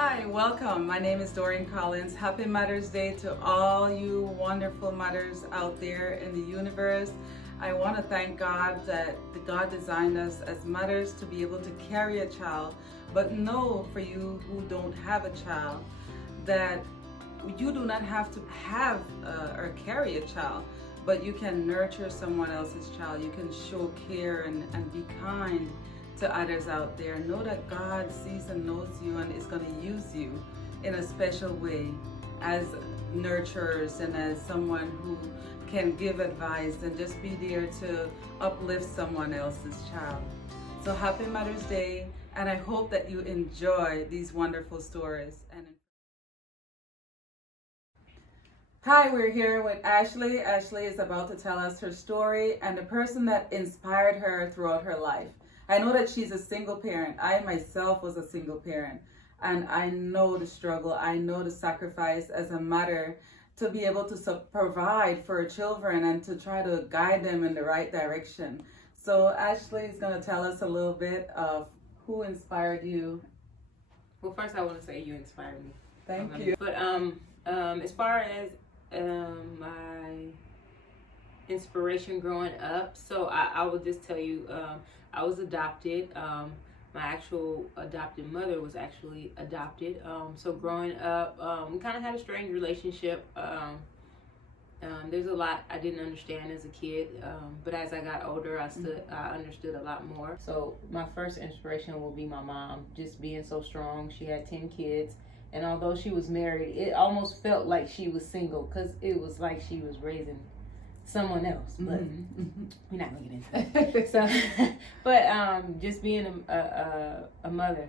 Hi, welcome. My name is Doreen Collins. Happy Mother's Day to all you wonderful mothers out there in the universe. I want to thank God that God designed us as mothers to be able to carry a child, but know for you who don't have a child that you do not have to have or carry a child, but you can nurture someone else's child. You can show care and be kind to others out there. Know that God sees and knows you and is going to use you in a special way as nurturers and as someone who can give advice and just be there to uplift someone else's child. So happy Mother's Day, and I hope that you enjoy these wonderful stories. Hi, we're here with Ashley. Ashley is about to tell us her story and the person that inspired her throughout her life. I know that she's a single parent. I myself was a single parent, and I know the struggle. I know the sacrifice as a mother to be able to provide for her children and to try to guide them in the right direction. So Ashley is going to tell us a little bit of who inspired you. Well, first I want to say you inspired me. Thank you. But as far as my inspiration growing up, so I will just tell you, I was adopted. My actual adopted mother was actually adopted. So growing up, we kind of had a strange relationship. There's a lot I didn't understand as a kid, but as I got older, I understood a lot more. So my first inspiration will be my mom, just being so strong. She had 10 kids, and although she was married, it almost felt like she was single because it was like she was raising someone else, but we're not gonna get into that. So, but just being a mother,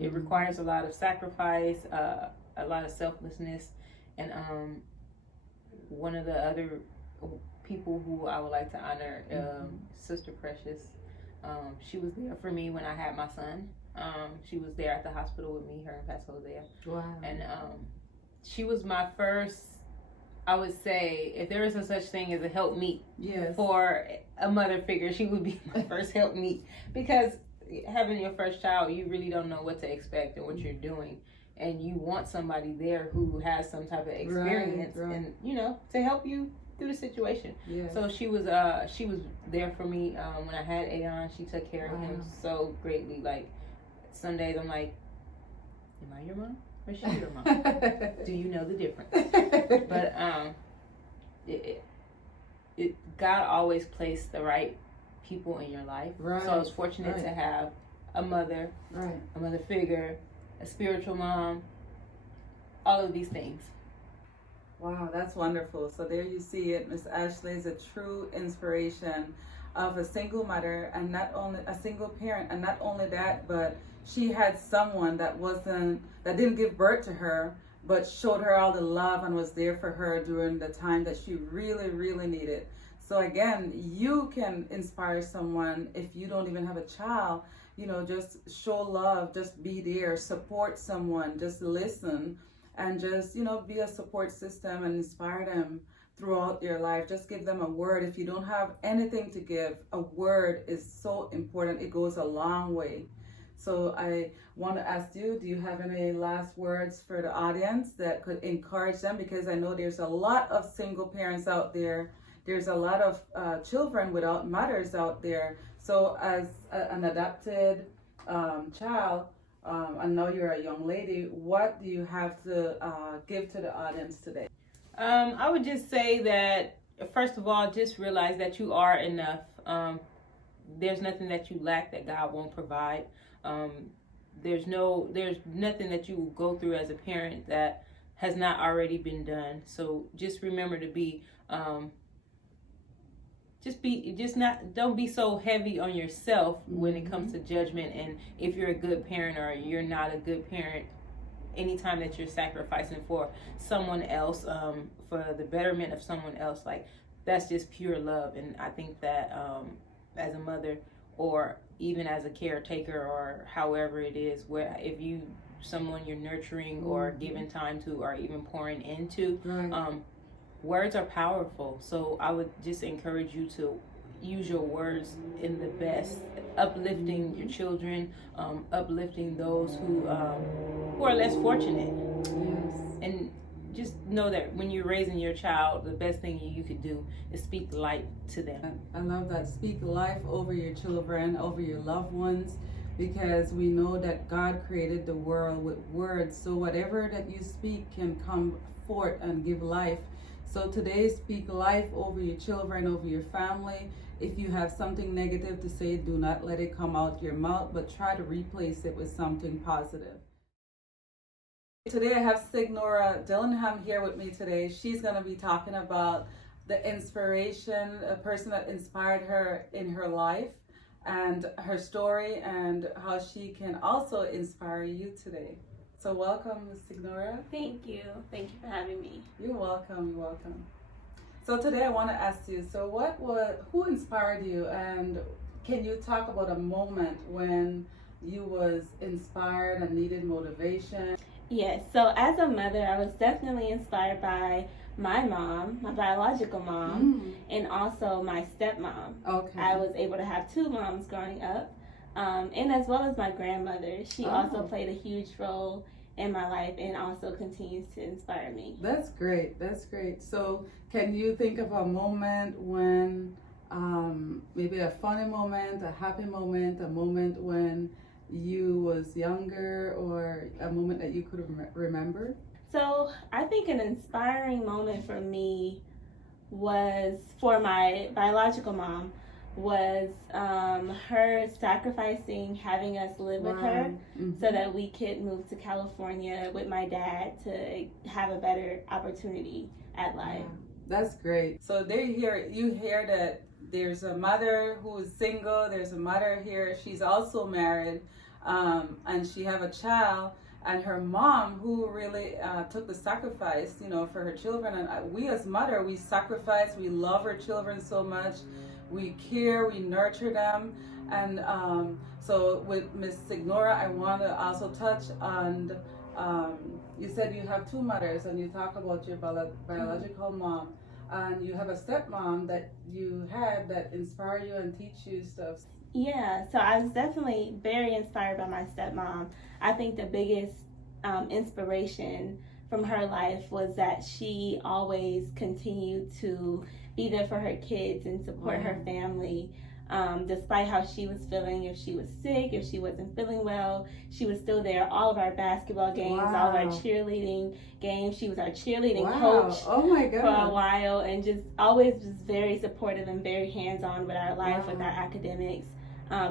it requires a lot of sacrifice, a lot of selflessness, and one of the other people who I would like to honor, Sister Precious. She was there for me when I had my son. She was there at the hospital with me, her and Pastor Hosea. Wow. And she was my first, I would say, if there is a such thing as a helpmeet for a mother figure, she would be my first helpmeet. Because having your first child, you really don't know what to expect and what you're doing. And you want somebody there who has some type of experience and, you know, to help you through the situation. Yeah. So she was there for me when I had Aeon. She took care of him so greatly. Like, some days I'm like, am I your mom? Or is she your mom? Do you know the difference? But God always placed the right people in your life. Right. So I was fortunate to have a mother, a mother figure, a spiritual mom, all of these things. Wow, that's wonderful. So there you see it. Miss Ashley is a true inspiration of a single mother, and not only a single parent, and not only that, but she had someone that didn't give birth to her, but showed her all the love and was there for her during the time that she really, really needed. So again, you can inspire someone if you don't even have a child. You know, just show love, just be there, support someone, just listen, and just, you know, be a support system and inspire them throughout their life. Just give them a word. If you don't have anything to give, a word is so important. It goes a long way. So I want to ask you, do you have any last words for the audience that could encourage them? Because I know there's a lot of single parents out there. There's a lot of children without mothers out there. So as an adopted child, I know you're a young lady, what do you have to give to the audience today? I would just say that, first of all, just realize that you are enough. There's nothing that you lack that God won't provide. There's nothing that you will go through as a parent that has not already been done. So just remember to be, don't be so heavy on yourself when it comes to judgment. And if you're a good parent or you're not a good parent, anytime that you're sacrificing for someone else, for the betterment of someone else, like, that's just pure love. And I think that as a mother, or even as a caretaker, or however it is, where if someone you're nurturing or giving time to, or even pouring into, words are powerful. So I would just encourage you to use your words in the best, uplifting your children, uplifting those who are less fortunate. Yes. And just know that when you're raising your child, the best thing you could do is speak life to them. I love that. Speak life over your children, over your loved ones, because we know that God created the world with words. So whatever that you speak can come forth and give life. So today, speak life over your children, over your family. If you have something negative to say, do not let it come out your mouth, but try to replace it with something positive. Today I have Signora Dillingham here with me today. She's going to be talking about the inspiration, a person that inspired her in her life, and her story, and how she can also inspire you today. So welcome, Signora. Thank you. Thank you for having me. You're welcome. You're welcome. So today I want to ask you, so who inspired you, and can you talk about a moment when you was inspired and needed motivation? Yes, so as a mother, I was definitely inspired by my mom, my biological mom, and also my stepmom. Okay. I was able to have two moms growing up, and as well as my grandmother. She also played a huge role in my life and also continues to inspire me. That's great. That's great. So can you think of a moment when, maybe a funny moment, a happy moment, a moment when you was younger, or a moment that you could remember? So I think an inspiring moment for me was, for my biological mom, was her sacrificing having us live with her so that we could move to California with my dad to have a better opportunity at life. Wow. That's great. So you hear that there's a mother who is single, there's a mother here, she's also married, and she have a child, and her mom who really took the sacrifice, for her children. And we as mother, we sacrifice, we love our children so much, we care, we nurture them. And so with Miss Signora, I want to also touch on, you said you have two mothers, and you talk about your biological mom, and you have a stepmom that you had that inspire you and teach you stuff. Yeah, so I was definitely very inspired by my stepmom. I think the biggest inspiration from her life was that she always continued to be there for her kids and support her family. Despite how she was feeling, if she was sick, if she wasn't feeling well, she was still there. All of our basketball games, all of our cheerleading games, she was our cheerleading coach for a while, and just always was very supportive and very hands-on with our life, with our academics.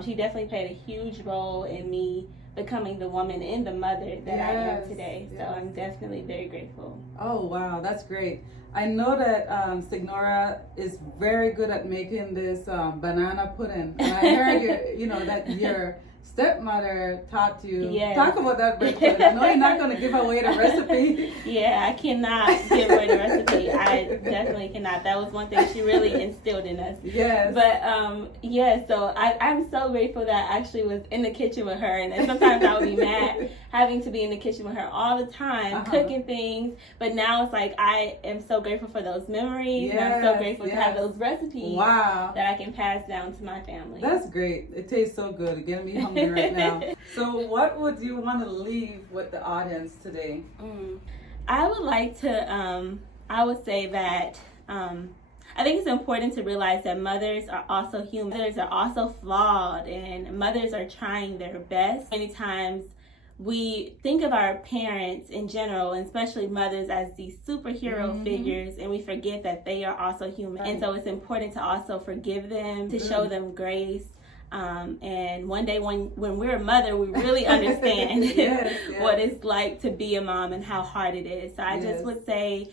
She definitely played a huge role in me becoming the woman and the mother that I am today. So I'm definitely very grateful. Oh, wow, that's great. I know that Signora is very good at making this banana pudding. And I heard that your stepmother taught you. Yes. Talk about that bread pudding. I know you're not going to give away the recipe. Yeah, I cannot give away the recipe. I definitely cannot. That was one thing she really instilled in us. Yes. But so I'm so grateful that I actually was in the kitchen with her, and then sometimes I would be mad having to be in the kitchen with her all the time, cooking things. But now it's like I am so grateful for those memories, and I'm so grateful to have those recipes that I can pass down to my family. That's great. It tastes so good. It's getting me hungry right now. So what would you want to leave with the audience today? I would like to, I would say that I think it's important to realize that mothers are also human. Mothers are also flawed, and mothers are trying their best. Many times we think of our parents in general, and especially mothers, as these superhero figures, and we forget that they are also human. And so it's important to also forgive them, to show them grace. And one day when we're a mother, we really understand what it's like to be a mom and how hard it is. So I just would say,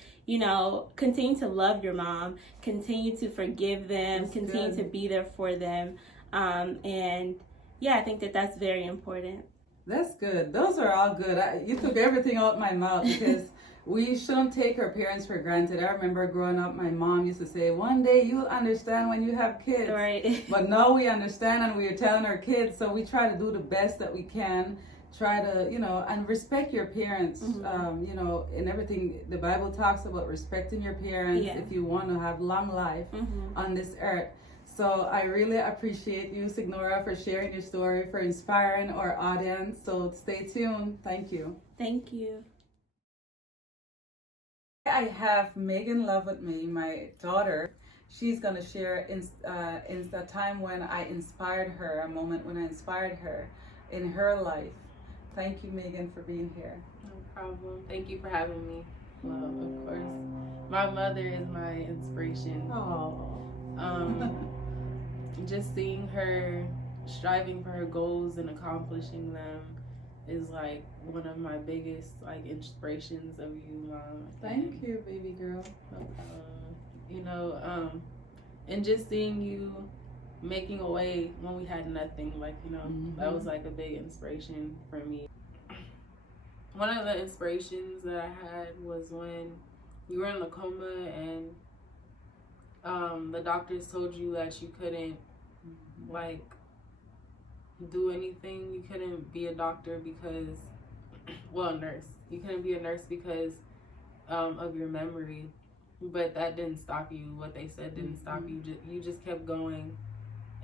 continue to love your mom, continue to forgive them, continue to be there for them. And I think that's very important. That's good. Those are all good. You took everything out my mouth, because we shouldn't take our parents for granted. I remember growing up, my mom used to say, one day you'll understand when you have kids. Right. But now we understand, and we're telling our kids, so we try to do the best that we can. Try to, and respect your parents, in everything. The Bible talks about respecting your parents if you want to have long life on this earth. So I really appreciate you, Signora, for sharing your story, for inspiring our audience. So stay tuned. Thank you. Thank you. I have Megan Love with me, my daughter. She's going to share in the time when I inspired her, a moment when I inspired her in her life. Thank you, Megan, for being here. No problem. Thank you for having me. Well, of course, my mother is my inspiration. Oh. Just seeing her striving for her goals and accomplishing them is like one of my biggest like inspirations of you, Mom. Thank you, baby girl. You know, and just seeing you making a way when we had nothing, like, you know, that was like a big inspiration for me. One of the inspirations that I had was when you were in a coma and the doctors told you that you couldn't like do anything. You couldn't be a doctor because, well, a nurse. You couldn't be a nurse because of your memory, but that didn't stop you. What they said didn't stop you. You just kept going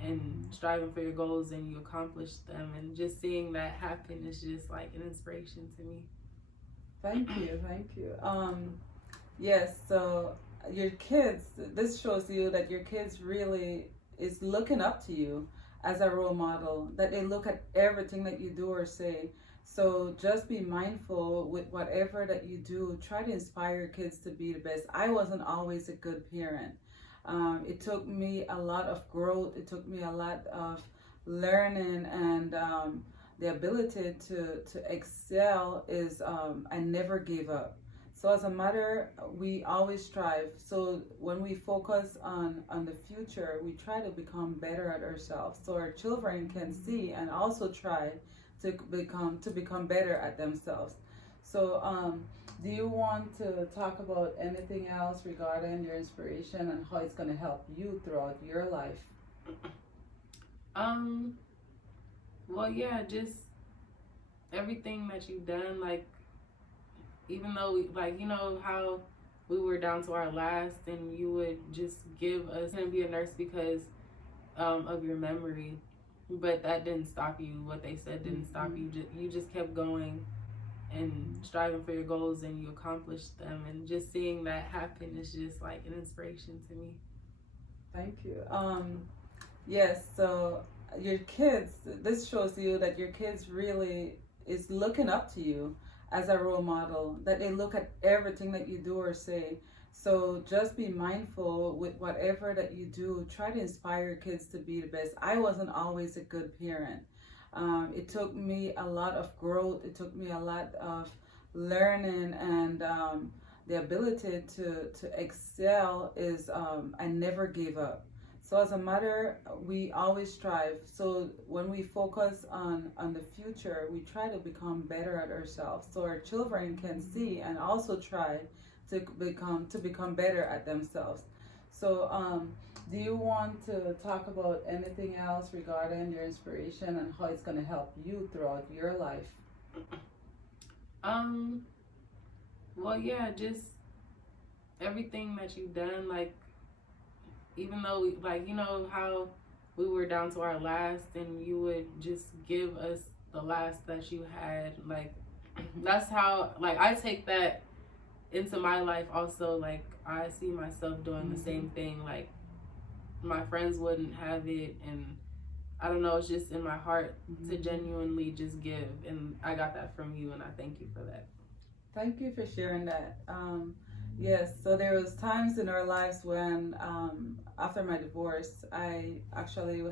and striving for your goals, and you accomplished them. And just seeing that happen is just like an inspiration to me. Thank you. Yes. So your kids. This shows you that your kids really is looking up to you as a role model, that they look at everything that you do or say. So just be mindful with whatever that you do. Try to inspire your kids to be the best. I wasn't always a good parent. It took me a lot of growth. It took me a lot of learning, and the ability to excel is I never gave up. So as a mother, we always strive. So when we focus on the future, we try to become better at ourselves, so our children can see and also try to become better at themselves. So do you want to talk about anything else regarding your inspiration and how it's going to help you throughout your life? Well, yeah, just everything that you've done, like, even though we, like, you know how we were down to our last and you would just give us and be a nurse because of your memory, but that didn't stop you. What they said didn't stop you. You just kept going and striving for your goals, and you accomplished them. And just seeing that happen is just like an inspiration to me. Thank you. Yes. So your kids. This shows you that your kids really is looking up to you as a role model, that they look at everything that you do or say. So just be mindful with whatever that you do. Try to inspire your kids to be the best. I wasn't always a good parent. It took me a lot of growth. It took me a lot of learning, and the ability to excel is I never gave up. So as a mother, we always strive. So when we focus on the future, we try to become better at ourselves, so our children can see and also try to become better at themselves. So do you want to talk about anything else regarding your inspiration and how it's going to help you throughout your life? Well, yeah, just everything that you've done, like, even though we, like, you know how we were down to our last and you would just give us the last that you had, like, that's how, like, I take that into my life also. Like, I see myself doing the same thing. Like, my friends wouldn't have it, and I don't know, it's just in my heart to genuinely just give, and I got that from you, and I thank you for that. Thank you for sharing that. Yes, so there was times in our lives when after my divorce, I actually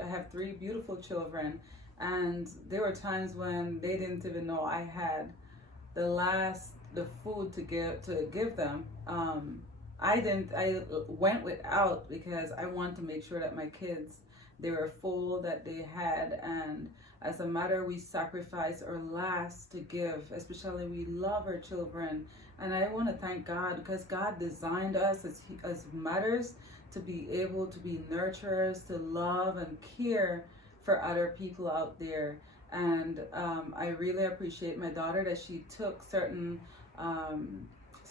I have three beautiful children, and there were times when they didn't even know I had the food to give them. I went without because I wanted to make sure that my kids, they were full, that they had, and as a mother, we sacrifice our last to give, especially we love our children. And I want to thank God, because God designed us as mothers to be able to be nurturers, to love and care for other people out there. And I really appreciate my daughter that she took certain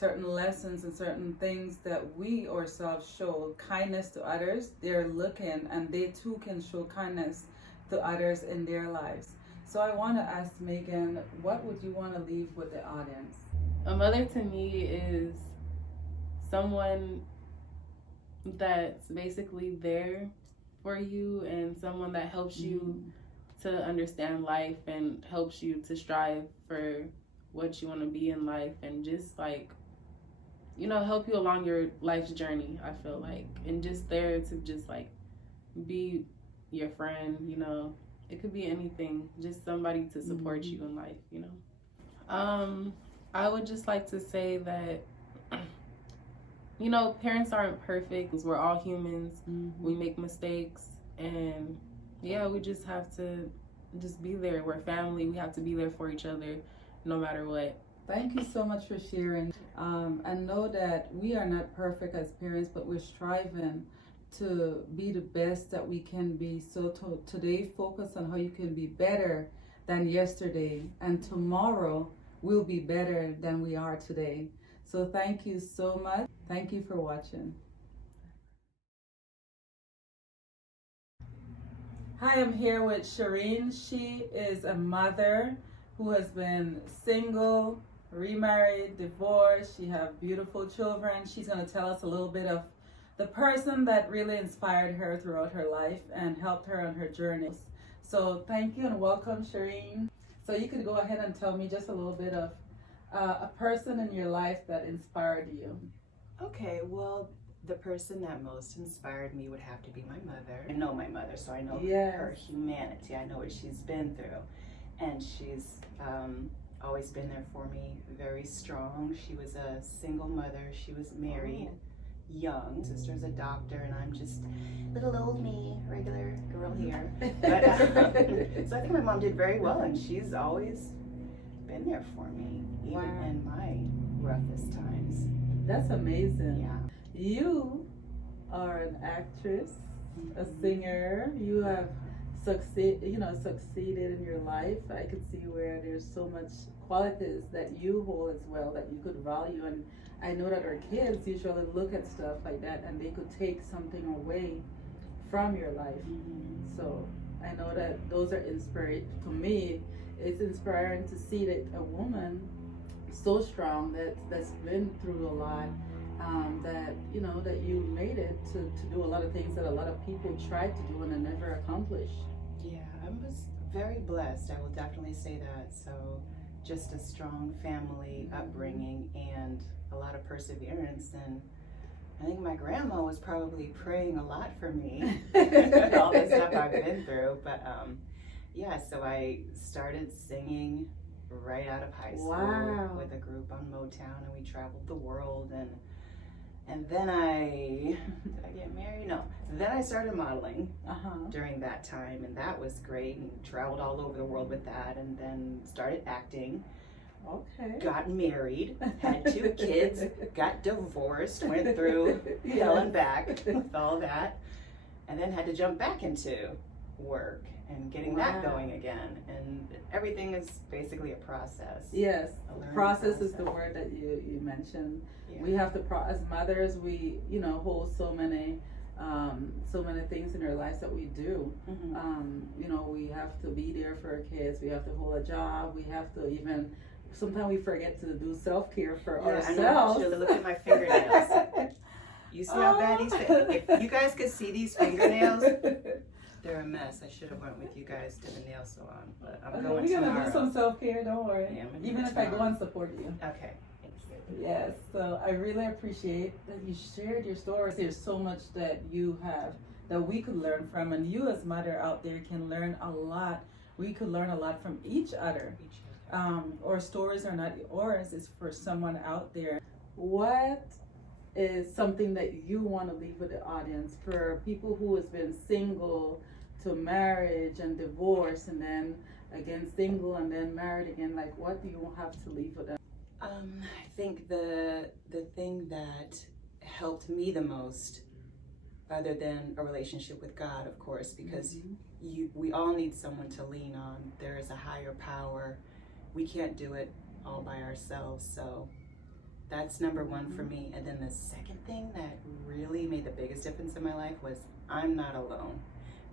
certain lessons and certain things that we ourselves show kindness to others, they're looking and they too can show kindness to others in their lives. So I want to ask Megan, what would you want to leave with the audience? A mother to me is someone that's basically there for you and someone that helps you to understand life and helps you to strive for what you want to be in life, and just like, you know, help you along your life's journey, I feel like, and just there to just like be your friend, you know. It could be anything, just somebody to support you in life, you know. I would just like to say that, you know, parents aren't perfect. We're all humans. We make mistakes, and yeah, we just have to just be there. We're family. We have to be there for each other no matter what. Thank you so much for sharing. And know that we are not perfect as parents, but we're striving to be the best that we can be. So today, focus on how you can be better than yesterday, and tomorrow we'll be better than we are today. So thank you so much. Thank you for watching. Hi, I'm here with Shireen. She is a mother who has been single, remarried, divorced. She has beautiful children. She's going to tell us a little bit of the person that really inspired her throughout her life and helped her on her journey. So thank you and welcome, Shireen. So you could go ahead and tell me just a little bit of a person in your life that inspired you. Okay, well, the person that most inspired me would have to be my mother. I know my mother, so I know her humanity. I know what she's been through. And she's always been there for me, very strong. She was a single mother. She was married, young. Sister's a doctor, and I'm just little old me, regular girl here. But, so I think my mom did very well, and she's always been there for me, even in my roughest times. That's amazing. Yeah. You are an actress, a singer. You have succeeded in your life. I could see where there's so much qualities that you hold as well that you could value. And I know that our kids usually look at stuff like that and they could take something away from your life. So I know that those are inspiring. For me, it's inspiring to see that a woman so strong that's been through a lot, that that you made it to do a lot of things that a lot of people tried to do and they never accomplished. Yeah, I was very blessed. I will definitely say that. So just a strong family upbringing and a lot of perseverance, and I think my grandma was probably praying a lot for me, all the stuff I've been through. But yeah, so I started singing right out of high school with a group on Motown, and we traveled the world, and then did I get married? No. Then I started modeling during that time, and that was great, and traveled all over the world with that, and then started acting. Okay. Got married, had 2 kids, got divorced, went through hell and back with all that, and then had to jump back into work and getting that going again. And everything is basically a process. Yes, process is the word that you mentioned. Yeah. We have to, as mothers, we hold so many things in our lives that we do. We have to be there for our kids. We have to hold a job. We have to even. Sometimes we forget to do self-care for ourselves. I know, actually, look at my fingernails. You see how bad these if you guys could see these fingernails, they're a mess. I should have went with you guys to the nail salon, but I'm going tomorrow. We're going to do some self-care, don't worry. Yeah, even if I go and support you. Okay. Yes, so I really appreciate that you shared your stories. There's so much that you have that we could learn from, and you as mother out there can learn a lot. We could learn a lot from each other. Our stories are not ours, it's for someone out there. What is something that you want to leave with the audience for people who has been single to marriage and divorce and then again single and then married again? Like, what do you have to leave with them? I think the thing that helped me the most, other than a relationship with God, of course, because we all need someone to lean on. There is a higher power. We can't do it all by ourselves. So That's number one for me. And then the second thing that really made the biggest difference in my life was I'm not alone.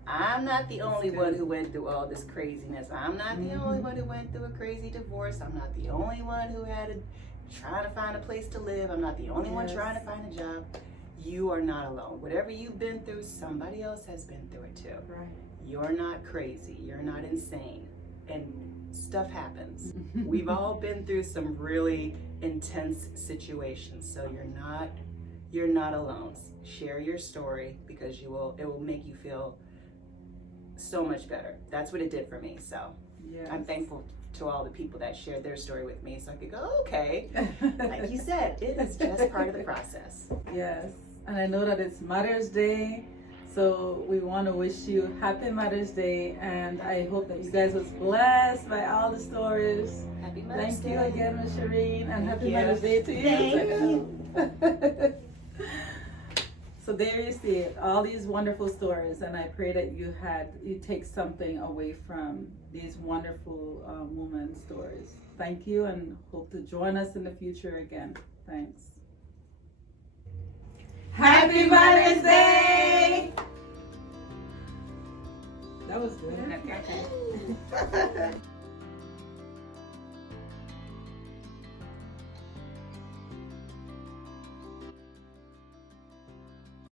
I'm not the only one who went through all this craziness. I'm not the only one who went through a crazy divorce. I'm not the only one who had to try to find a place to live. I'm not the only one trying to find a job. You are not alone. Whatever you've been through, somebody else has been through it too. Right. You're not crazy. You're not insane. And stuff happens. We've all been through some really intense situations. So you're not alone. Share your story because it will make you feel so much better. That's what it did for me. So I'm thankful to all the people that shared their story with me so I could go, okay, like you said, it is just part of the process. Yes, and I know that it's Mother's Day, so we want to wish you happy Mother's Day, and I hope that you guys was blessed by all the stories. Happy Mother's Day. Thank you again, Ms. Shireen, and happy you. Mother's Day to you. Thank you. So there you see it, all these wonderful stories, and I pray that you take something away from these wonderful women's stories. Thank you, and hope to join us in the future again. Thanks. Happy Mother's Day! That was good. Okay.